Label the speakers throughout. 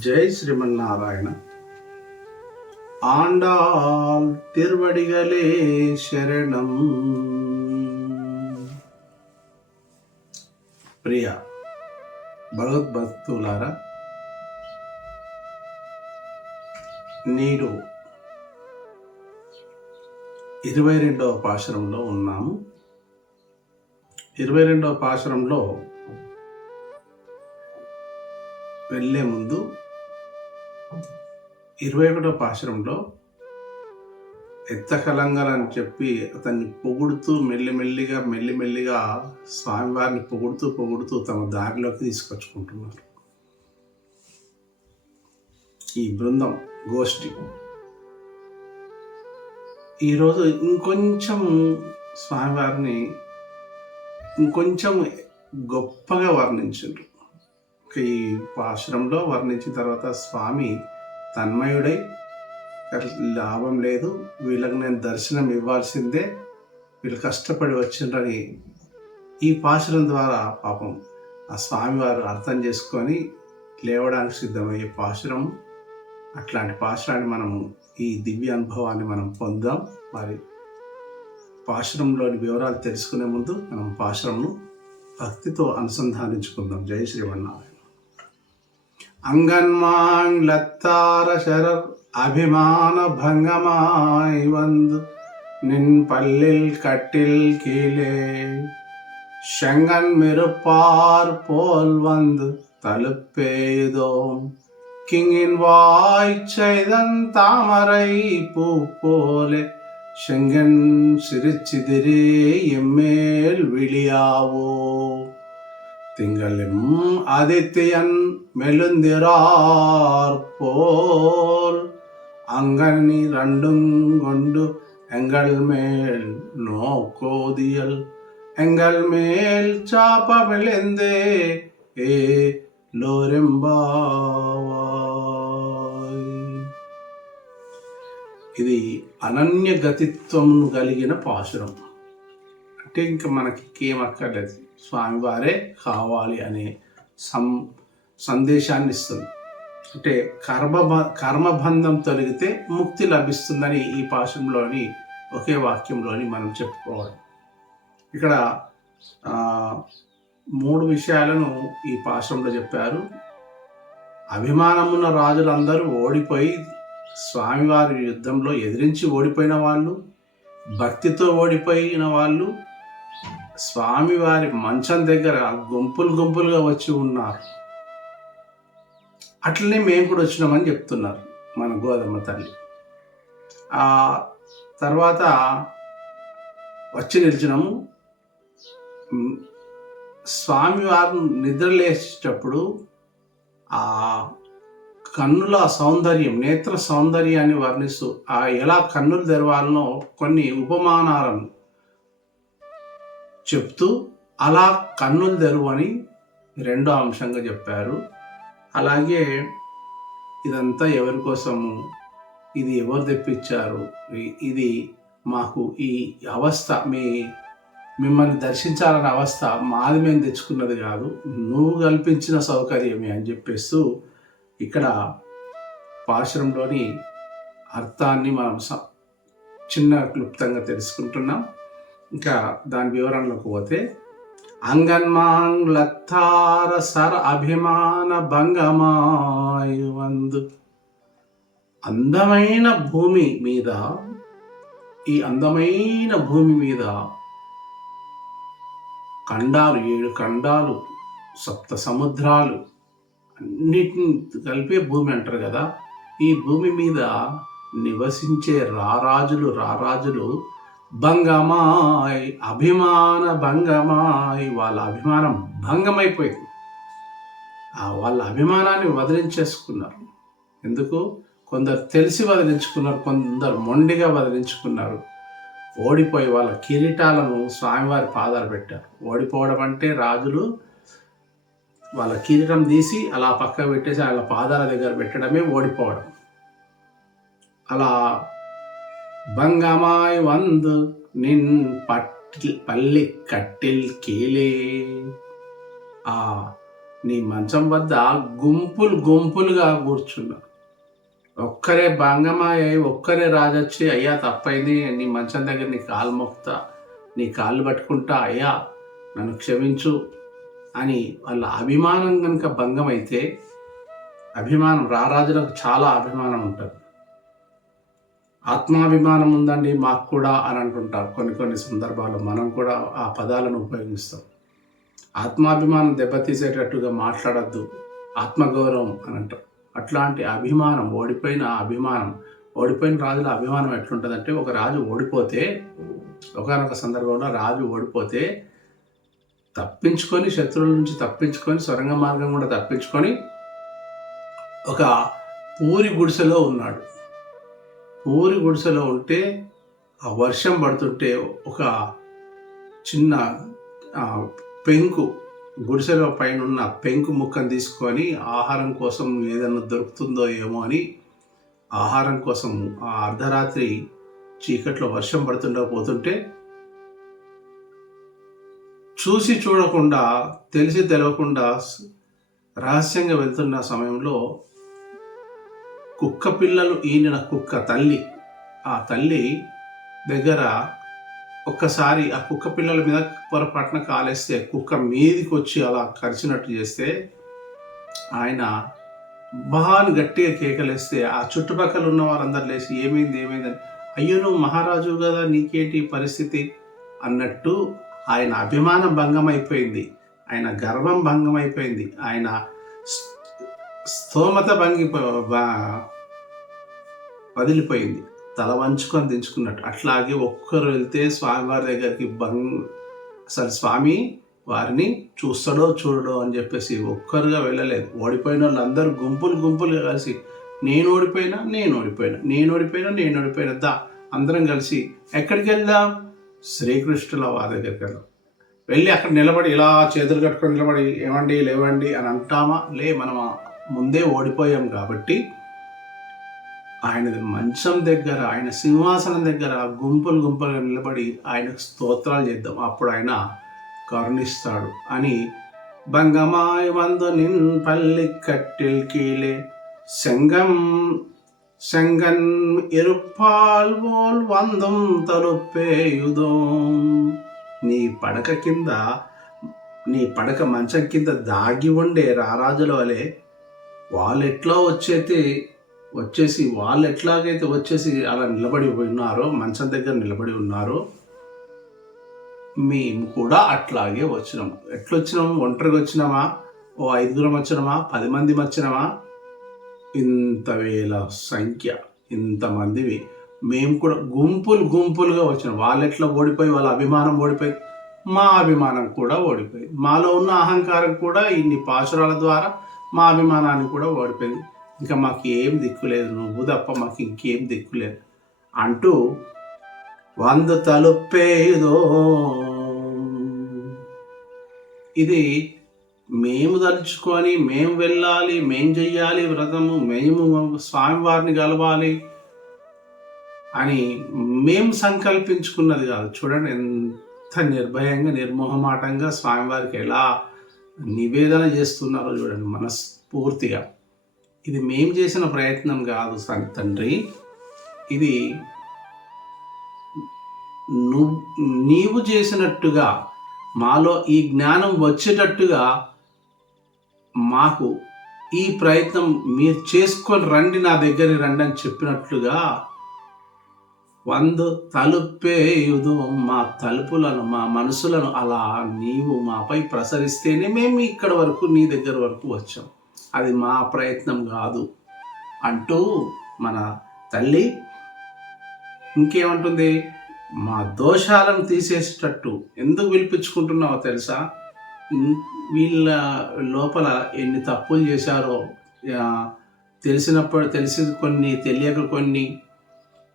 Speaker 1: ஜெய் ஸ்ரீமன்னாராயண ஆண்டாள் திருவடிகளே శరణం ప్రియ భగవద్భక్తులారా నేడు ఇరవై రెండవ పాశరంలో ఉన్నాము ఇరవై రెండవ పాశరంలో వెళ్ళే ముందు ఇరవై ఒకటో పాశరంలో ఎత్తకలంగా అని చెప్పి అతన్ని పొగుడుతూ మెల్లిమెల్లిగా మెల్లిమెల్లిగా స్వామివారిని పొగుడుతూ పొగుడుతూ తమ దారిలోకి తీసుకొచ్చుకుంటున్నారు. ఈ బృందం గోష్ఠి. ఈరోజు ఇంకొంచెం స్వామివారిని ఇంకొంచెం గొప్పగా వర్ణించారు ఈ ఆశ్రమంలో వర్ణించిన తర్వాత స్వామి తన్మయుడై లాభం లేదు. వీళ్ళకి నేను దర్శనం ఇవ్వాల్సిందే. వీళ్ళు కష్టపడి వచ్చిండ్రని ఈ పాశురం ద్వారా పాపం ఆ స్వామివారు అర్థం చేసుకొని లేవడానికి సిద్ధమయ్యే పాశురం అట్లాంటి పాశురాన్ని మనము ఈ దివ్య అనుభవాన్ని మనం పొందాం. మరి పాశురంలోని వివరాలు తెలుసుకునే ముందు మనం పాశురంను భక్తితో అనుసంధానించుకుందాం. జై அங்கன்மான் லத்தார சரர் அபிமான பங்கமாய் வந்து நின் பல்லில் கட்டில் கீழே. செங்கன் மிருப்பார் போல் வந்து தலுப்பெய்தோம் கிங்கின் வாய் செய்தன் தாமரை பூ போலே செங்கன் சிரிச்சிதிரே எம்மேல் விழியாவோ. திங்களும் அதித்தியன் മെലുന്തിരാർപ്പോൾ അങ്ങൻ രണ്ടും കൊണ്ട് എങ്കൽ മേൽ നോക്കോതിയൽ. എങ്കൽ മേൽ ചാപ്പമെലെന്തേ ഏ ലോരമ്പാവ ఇది అనన్య గతిత్వం కలిగిన పాశురం అంటే ఇంకా మనకి కేమక్కర్లేదు స్వామివారే కావాలి అనే సం సందేశాన్ని ఇస్తుంది. అంటే కర్మ కర్మబంధం తొలగితే ముక్తి లభిస్తుందని ఈ పాశంలోని ఒకే వాక్యంలోని మనం చెప్పుకోవాలి. ఇక్కడ మూడు విషయాలను ఈ పాశంలో చెప్పారు. అభిమానమున్న రాజులందరూ ఓడిపోయి స్వామివారి యుద్ధంలో ఎదిరించి ఓడిపోయిన వాళ్ళు భక్తితో ఓడిపోయిన వాళ్ళు స్వామివారి మంచం దగ్గర గుంపులు గుంపులుగా వచ్చి ఉన్నారు. అట్లనే మేము కూడా వచ్చినామని చెప్తున్నారు మన గోధుమ తల్లి. ఆ తర్వాత వచ్చి నిలిచినాము. స్వామివారు నిద్రలేసేటప్పుడు ఆ కన్నుల సౌందర్యం నేత్ర సౌందర్యాన్ని వర్ణిస్తూ ఆ ఎలా కన్నులు తెరవాలనో కొన్ని ఉపమానాలను చెప్తూ అలా కన్నులు తెరువని రెండో అంశంగా చెప్పారు. అలాగే ఇదంతా ఎవరి కోసము? ఇది ఎవరు తెప్పించారు? ఇది మాకు ఈ అవస్థ మీ మిమ్మల్ని దర్శించాలనే అవస్థ మాది మేము తెచ్చుకున్నది కాదు. నువ్వు కల్పించిన సౌకర్యమే అని చెప్పేస్తూ ఇక్కడ పాశ్రంలోని అర్థాన్ని మనం చిన్న క్లుప్తంగా తెలుసుకుంటున్నాం. ఇంకా దాని వివరణలోకి పోతే అంగన్మాంగ్ లత్తార సర అభిమాన భంగమాయువందు అందమైన భూమి మీద ఈ అందమైన భూమి మీద ఖండాలు ఏడు ఖండాలు సప్త సముద్రాలు అన్నిటిని కలిపే భూమి అంటారు కదా. ఈ భూమి మీద నివసించే రారాజులు రారాజులు భంగమాయ్ అభిమాన భంగమాయ్ వాళ్ళ అభిమానం భంగమైపోయింది. వాళ్ళ అభిమానాన్ని వదిలించేసుకున్నారు. ఎందుకు? కొందరు తెలిసి వదిలించుకున్నారు కొందరు మొండిగా వదిలించుకున్నారు. ఓడిపోయి వాళ్ళ కిరీటాలను స్వామివారి పాదాలు పెట్టారు. ఓడిపోవడం అంటే రాజులు వాళ్ళ కిరీటం తీసి అలా పక్క పెట్టేసి వాళ్ళ పాదాల దగ్గర పెట్టడమే ఓడిపోవడం. అలా பங்கமாய் வந்து நின் பட்டில் பள்ளி கட்டில் கீழே ఆ నీ మంచం వద్ద గుంపులు గుంపులుగా కూర్చున్నారు ఒక్కరే భంగమాయ ఒక్కరే రాజొచ్చి అయ్యా తప్పైంది నీ మంచం దగ్గర నీ కాలు మొక్తా నీ కాళ్ళు పట్టుకుంటా అయ్యా నన్ను క్షమించు అని వాళ్ళ అభిమానం కనుక భంగం అయితే అభిమానం రారాజులకు చాలా అభిమానం ఉంటుంది ఆత్మాభిమానం ఉందండి మాకు కూడా అని అంటుంటారు. కొన్ని కొన్ని సందర్భాల్లో మనం కూడా ఆ పదాలను ఉపయోగిస్తాం. ఆత్మాభిమానం దెబ్బతీసేటట్టుగా మాట్లాడద్దు ఆత్మగౌరవం అని అంటారు అట్లాంటి అభిమానం ఓడిపోయిన అభిమానం ఓడిపోయిన రాజుల అభిమానం ఎట్లుంటుందంటే ఒక రాజు ఓడిపోతే ఒకనొక సందర్భంలో రాజు ఓడిపోతే తప్పించుకొని శత్రువుల నుంచి తప్పించుకొని సొరంగ మార్గం కూడా తప్పించుకొని ఒక పూరి గుడిసెలో ఉన్నాడు. ఊరి గుడిసెలో ఉంటే ఆ వర్షం పడుతుంటే ఒక చిన్న పెంకు గుడిసెలో పైన ఉన్న పెంకు ముక్కను తీసుకొని ఆహారం కోసం ఏదైనా దొరుకుతుందో ఏమో అని ఆహారం కోసం ఆ అర్ధరాత్రి చీకట్లో వర్షం పడుతుండే పోతుంటే చూసి చూడకుండా తెలిసి తెలవకుండా రహస్యంగా వెళ్తున్న సమయంలో కుక్క పిల్లలు ఈనిన కుక్క తల్లి. ఆ తల్లి దగ్గర ఒక్కసారి ఆ కుక్క పిల్లల మీద పొరపాటున కాలేస్తే కుక్క మీదికి వచ్చి అలా కరిచినట్టు చేస్తే ఆయన బాగా గట్టిగా కేకలేస్తే ఆ చుట్టుపక్కల ఉన్న వారందరు లేచి ఏమైంది ఏమైందని అయ్యో నువ్వు మహారాజు కదా నీకేంటి పరిస్థితి? అన్నట్టు ఆయన అభిమానం భంగం అయిపోయింది ఆయన గర్వం భంగం అయిపోయింది ఆయన స్తోమత భంగి వదిలిపోయింది. తల వంచుకొని దించుకున్నట్టు. అట్లాగే ఒక్కరు వెళ్తే స్వామివారి దగ్గరికి భంగ్ అసలు స్వామి వారిని చూస్తాడో చూడడో అని చెప్పేసి ఒక్కరుగా వెళ్ళలేదు. ఓడిపోయిన వాళ్ళందరూ గుంపులు గుంపులు కలిసి నేను ఓడిపోయినా నేను ఓడిపోయినా నేను ఓడిపోయినా నేను ఓడిపోయినా దా అందరం కలిసి ఎక్కడికి వెళ్దాం? శ్రీకృష్ణుల వారి దగ్గరికి వెళ్దాం. వెళ్ళి అక్కడ నిలబడి ఇలా చేతులు కట్టుకొని నిలబడి ఏమండి లేవండి అని అంటామా? లే మనం ముందే ఓడిపోయాం కాబట్టి ఆయన మంచం దగ్గర ఆయన సింహాసనం దగ్గర గుంపులు గుంపులుగా నిలబడి ఆయనకు స్తోత్రాలు చేద్దాం అప్పుడు ఆయన కరుణిస్తాడు అని భంగమాయ వందు నిన్ పల్లి కట్టిల్ కీలే செங்கம் செங்கன் இருப்பால் போல் వందం తలుపేయుదోం నీ పడక కింద నీ పడక మంచం కింద దాగి ఉండే రారాజుల వలె వాళ్ళు ఎట్లా వచ్చేది వచ్చేసి వాళ్ళు ఎట్లాగైతే వచ్చేసి అలా నిలబడి ఉన్నారో మంచం దగ్గర నిలబడి ఉన్నారో మేము కూడా అట్లాగే వచ్చినాము ఎట్లొచ్చినాము ఒంటరిగా వచ్చినామా? ఓ ఐదుగురం వచ్చినామా? పది మంది వచ్చినామా? ఇంత వేల సంఖ్య ఇంతమందివి మేము కూడా గుంపులు గుంపులుగా వచ్చినాం. వాళ్ళు ఎట్లా ఓడిపోయి వాళ్ళ అభిమానం ఓడిపోయి? మా అభిమానం కూడా ఓడిపోయి మాలో ఉన్న అహంకారం కూడా ఇన్ని పాశురాల ద్వారా మా అభిమానాన్ని కూడా ఓడిపోయింది. ఇంకా మాకు ఏం దిక్కు లేదు నువ్వు తప్ప మాకు ఇంకేం దిక్కు లేదు అంటూ వంద తలుపేదో. ఇది మేము తలుచుకొని మేము వెళ్ళాలి మేం చెయ్యాలి వ్రతము మేము స్వామివారిని కలవాలి అని మేము సంకల్పించుకున్నది కాదు. చూడండి ఎంత నిర్భయంగా నిర్మోహమాటంగా స్వామివారికి ఎలా నివేదన చేస్తున్నారో చూడండి మనస్ఫూర్తిగా. ఇది మేం చేసిన ప్రయత్నం కాదు తండ్రి. ఇది నువ్వు నీవు చేసినట్టుగా మాలో ఈ జ్ఞానం వచ్చేటట్టుగా మాకు ఈ ప్రయత్నం మీరు చేసుకొని రండి నా దగ్గర రండి అని చెప్పినట్లుగా వంద తలుపేయుదు మా తలుపులను మా మనసులను అలా నీవు మాపై ప్రసరిస్తేనే మేము ఇక్కడ వరకు నీ దగ్గర వరకు వచ్చాం. అది మా ప్రయత్నం కాదు అంటూ మన తల్లి ఇంకేమంటుంది? మా దోషాలను తీసేసేటట్టు ఎందుకు పిలిపించుకుంటున్నావో తెలుసా? వీళ్ళ లోపల ఎన్ని తప్పులు చేశారో తెలిసినప్పుడు తెలిసి కొన్ని తెలియక కొన్ని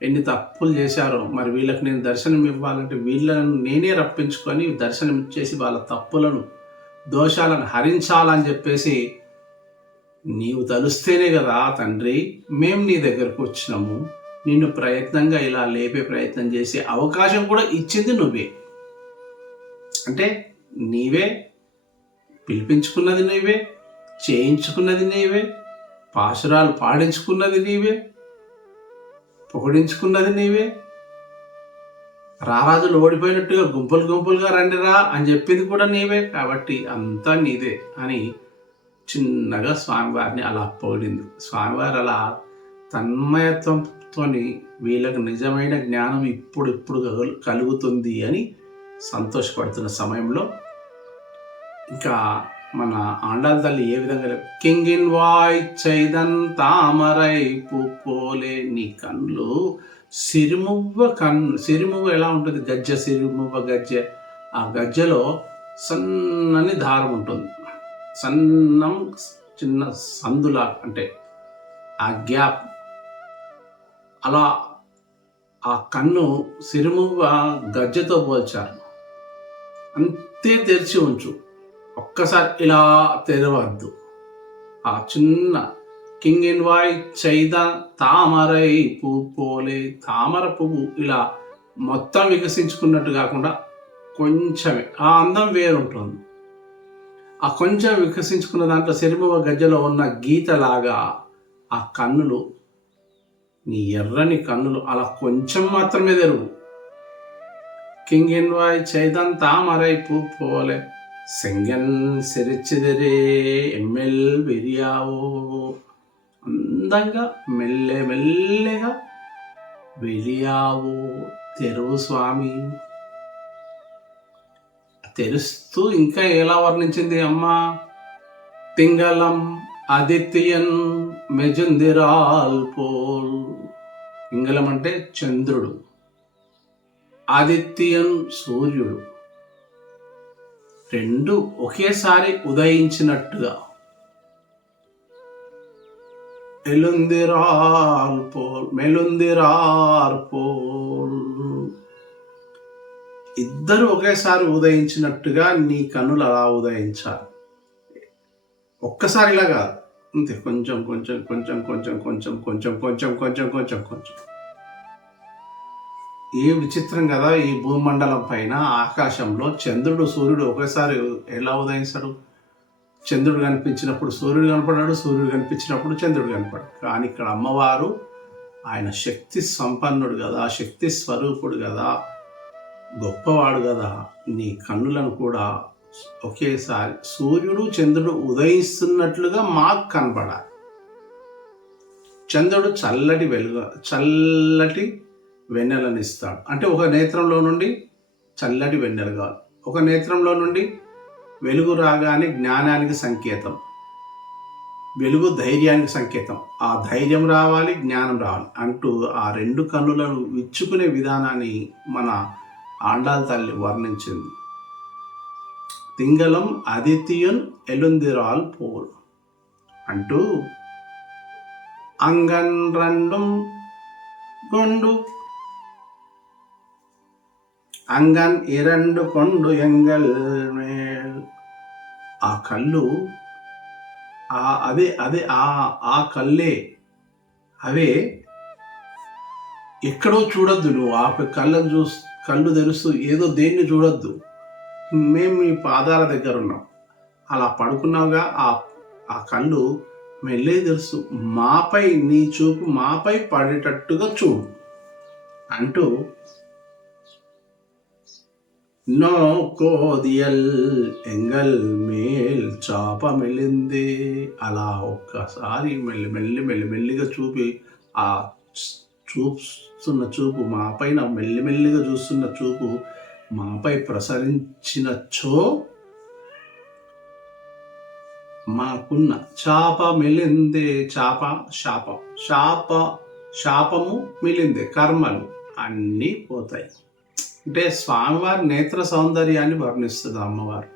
Speaker 1: ఎన్ని తప్పులు చేశారో. మరి వీళ్ళకి నేను దర్శనం ఇవ్వాలంటే వీళ్ళను నేనే రప్పించుకొని దర్శనం ఇచ్చేసి వాళ్ళ తప్పులను దోషాలను హరించాలని చెప్పేసి నీవు తలుస్తేనే కదా తండ్రి మేము నీ దగ్గరకు వచ్చినాము. నిన్ను ప్రయత్నంగా ఇలా లేపే ప్రయత్నం చేసే అవకాశం కూడా ఇచ్చింది నువ్వే. అంటే నీవే పిలిపించుకున్నది నీవే చేయించుకున్నది నీవే పాశురాలు పాడించుకున్నది నీవే పొగిడించుకున్నది నీవే? రారాజులు ఓడిపోయినట్టుగా గుంపులు గుంపులుగా రండిరా అని చెప్పింది కూడా నీవే. కాబట్టి అంతా నీదే అని చిన్నగా స్వామివారిని అలా పొగిడింది. స్వామివారు అలా తన్మయత్వంతో వీళ్ళకు నిజమైన జ్ఞానం ఇప్పుడు ఇప్పుడు కలు- కలుగుతుంది అని సంతోషపడుతున్న సమయంలో ఇంకా మన ఆండాల తల్లి ఏ విధంగా కింగ్ ఇన్ వాయ్ చైదన్ తామరై పోలే నీ కళ్ళు. సిరిమువ్వ కన్ను సిరిమువ్వ ఎలా ఉంటుంది? గజ్జె సిరిమువ్వ గజ్జె. ఆ గజ్జెలో సన్నని దారం ఉంటుంది. సన్నం చిన్న సందులా అంటే ఆ గ్యాప్. అలా ఆ కన్ను సిరిమువ్వ గజ్జెతో పోల్చారు అంతే తెరిచి ఉంచు. ఒక్కసారి ఇలా తెరవద్దు. ఆ చిన్న కింగ్ ఇన్ వాయ్ చైద తామరై పువ్వు పోలే తామర పువ్వు ఇలా మొత్తం వికసించుకున్నట్టు కాకుండా కొంచెమే ఆ అందం వేరుంటుంది. ఆ కొంచెం వికసించుకున్న దాంట్లో సిరిమువ గజ్జలో ఉన్న గీతలాగా ఆ కన్నులు నీ ఎర్రని కన్నులు అలా కొంచెం మాత్రమే తెరువు. కింగ్ ఇన్ వాయ్ చైదన్ తామరై పువ్వు పోలే സെങ്കൻ సెరచెదరే ఎమ్మెల్ వెరియావో అందంగా మెల్లె మెల్లెగా వెలియావో తెరువు స్వామి తెరుస్తూ ఇంకా ఎలా వర్ణించింది అమ్మ తింగళం ఆదిత్యన్ మెజుందిరాల్ పోల్ తింగళం అంటే చంద్రుడు ఆదిత్యన్ సూర్యుడు రెండు ఒకేసారి ఉదయించినట్టుగా. ఎలుందిరాల్ పోల్ మెలుందిరార్ పోల్. ఇద్దరు ఒకేసారి ఉదయించినట్టుగా నీ కనులు అలా ఉదయించాలి ఒక్కసారి ఇలాగా అంతే కొంచెం కొంచెం కొంచెం కొంచెం కొంచెం కొంచెం కొంచెం కొంచెం కొంచెం కొంచెం. ఏ విచిత్రం కదా ఈ భూమండలం పైన ఆకాశంలో చంద్రుడు సూర్యుడు ఒకేసారి ఎలా ఉదయిస్తాడు చంద్రుడు కనిపించినప్పుడు సూర్యుడు కనపడాడు సూర్యుడు కనిపించినప్పుడు చంద్రుడు కనపడాడు కానీ ఇక్కడ అమ్మవారు ఆయన శక్తి సంపన్నుడు కదా శక్తి స్వరూపుడు కదా గొప్పవాడు కదా. నీ కన్నులను కూడా ఒకేసారి సూర్యుడు చంద్రుడు ఉదయిస్తున్నట్లుగా మాకు కనపడాలి చంద్రుడు చల్లటి వెలుగు చల్లటి వెన్నెలను ఇస్తాడు. అంటే ఒక నేత్రంలో నుండి చల్లటి వెన్నెలుగా ఒక నేత్రంలో నుండి వెలుగు రాగానే జ్ఞానానికి సంకేతం. వెలుగు ధైర్యానికి సంకేతం. ఆ ధైర్యం రావాలి జ్ఞానం రావాలి అంటూ ఆ రెండు కన్నులను విచ్చుకునే విధానాన్ని మన ఆండాల తల్లి వర్ణించింది. తింగళం అదితియున్ ఎలుందిరాల్ పోల్ అంటూ అంగన్ రెండు గొండు అంగన్ இரண்டு கொண்டு ఎంగల్ மேல் ఆ కళ్ళు ఆ అదే అదే ఆ ఆ కళ్ళే అవే ఎక్కడో చూడొద్దు నువ్వు. ఆ కళ్ళను చూ కళ్ళు తెరుస్తూ ఏదో దేన్ని చూడొద్దు. మేము మీ పాదాల దగ్గర ఉన్నాం. అలా పడుకున్నావుగా ఆ ఆ కళ్ళు మెల్లే తెలుసు మాపై నీ చూపు మాపై పడేటట్టుగా చూడు అంటూ నోకోదియల్ ఎంగల్ మేల్ చాప మెల్లింది అలా ఒక్కసారి మెల్లి మెల్లి మెల్లి మెల్లిగా చూపి ఆ చూస్తున్న చూపు మాపైన మెల్లిమెల్లిగా చూస్తున్న చూపు మాపై ప్రసరించినచ్చో మాకున్న చాప మెలిందే చాప శాపం శాప శాపము మిలిందే. కర్మలు అన్నీ పోతాయి. అంటే స్వామివారి నేత్ర సౌందర్యాన్ని వర్ణిస్తుంది అమ్మవారు.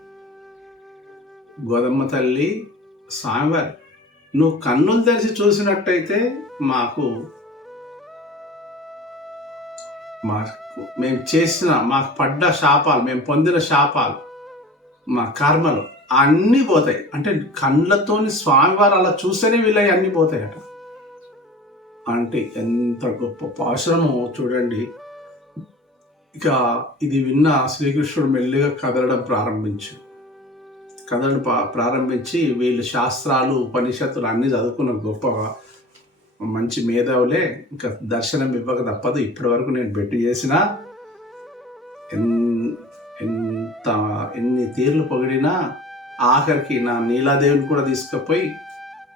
Speaker 1: గోదమ్మ తల్లి స్వామివారి నువ్వు కన్నులు తెరిచి చూసినట్టయితే మాకు మాకు మేము చేసిన మాకు పడ్డ శాపాలు మేము పొందిన శాపాలు మా కర్మలు అన్నీ పోతాయి. అంటే కళ్ళతోని స్వామివారు అలా చూస్తేనే వీళ్ళవి అన్నీ పోతాయట. అంటే ఎంత గొప్ప పాశ్రమం చూడండి. ఇక ఇది విన్న శ్రీకృష్ణుడు మెల్లిగా కదలడం ప్రారంభించు. కథలు పా- ప్రారంభించి వీళ్ళు శాస్త్రాలు ఉపనిషత్తులు అన్నీ చదువుకున్న గొప్ప మంచి మేధావులే. ఇంకా దర్శనం ఇవ్వక తప్పదు. ఇప్పటి వరకు నేను బెట్టు చేసిన ఎంత ఎన్ని తీర్లు పొగిడినా ఆఖరికి నా నీలాదేవిని కూడా తీసుకుపోయి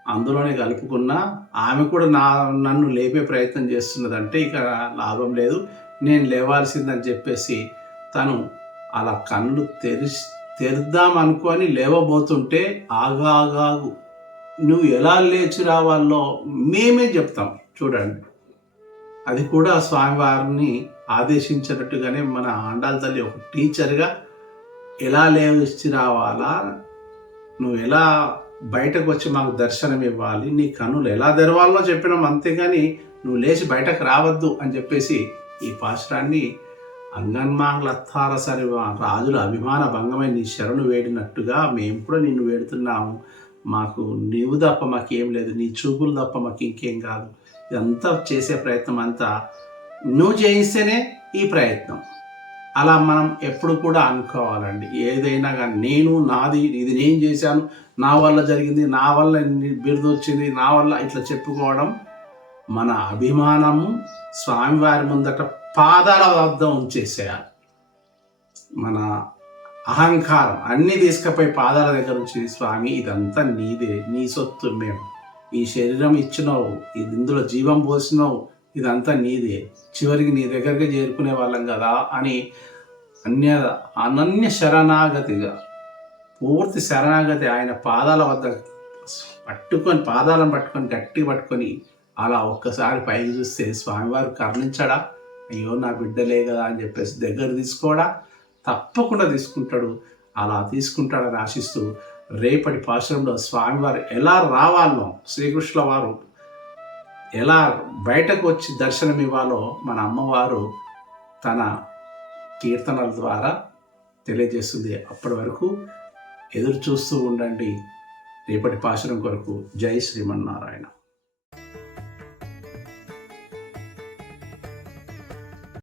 Speaker 1: అందులోనే కలుపుకున్నా ఆమె కూడా నా నన్ను లేపే ప్రయత్నం చేస్తున్నదంటే ఇక లాభం లేదు. నేను లేవాల్సిందని చెప్పేసి తను అలా కళ్ళు తెరిచి తెరుద్దామనుకొని లేవబోతుంటే ఆగాగాగు నువ్వు ఎలా లేచి రావాలో మేమే చెప్తాం చూడండి. అది కూడా స్వామివారిని ఆదేశించినట్టుగానే మన ఆండాల తల్లి ఒక టీచర్గా ఎలా లేచి రావాలా? నువ్వు ఎలా బయటకు వచ్చి మాకు దర్శనం ఇవ్వాలి? నీ కన్నులు ఎలా తెరవాలో చెప్పినాం అంతేగాని నువ్వు లేచి బయటకు రావద్దు అని చెప్పేసి ఈ పాశ్రాన్ని అంగన్మాహ్లత్తారసరి రాజుల అభిమాన భంగమై నీ శరణు వేడినట్టుగా మేము కూడా నిన్ను వేడుతున్నాము. మాకు నీవు తప్ప మాకేం లేదు నీ చూపులు తప్ప మాకు ఇంకేం కాదు. ఇదంతా చేసే ప్రయత్నం అంతా నువ్వు చేయిస్తేనే ఈ ప్రయత్నం. అలా మనం ఎప్పుడు కూడా అనుకోవాలండి. ఏదైనా కానీ నేను నాది ఇది నేను చేశాను నా వల్ల జరిగింది నా వల్ల ఇన్ని బిరుదు వచ్చింది నా వల్ల ఇట్లా చెప్పుకోవడం మన అభిమానము స్వామివారి ముందట పాదాల వద్ద ఉంచేసేయాలి. మన అహంకారం అన్నీ తీసుకుపోయి పాదాల దగ్గర ఉంచి స్వామి ఇదంతా నీదే నీ సొత్తు మేము. ఈ శరీరం ఇచ్చినావు ఇది ఇందులో జీవం పోసినావు ఇదంతా నీదే. చివరికి నీ దగ్గరికి చేరుకునే వాళ్ళం కదా అని అన్య అనన్య శరణాగతిగా పూర్తి శరణాగతి ఆయన పాదాల వద్ద పట్టుకొని పాదాలను పట్టుకొని గట్టి పట్టుకొని అలా ఒక్కసారి పైకి చూస్తే స్వామివారు కరుణించడా? అయ్యో నా బిడ్డలే కదా అని చెప్పేసి దగ్గర తీసుకోవడా తప్పకుండా తీసుకుంటాడు. అలా తీసుకుంటాడని ఆశిస్తూ రేపటి పాశ్రంలో స్వామివారు ఎలా రావాలో శ్రీకృష్ణ వారు ఎలా బయటకు వచ్చి దర్శనం ఇవ్వాలో మన అమ్మవారు తన కీర్తనల ద్వారా తెలియజేస్తుంది. అప్పటి వరకు ఎదురు చూస్తూ ఉండండి. రేపటి పాశ్రం కొరకు జై శ్రీమన్నారాయణ.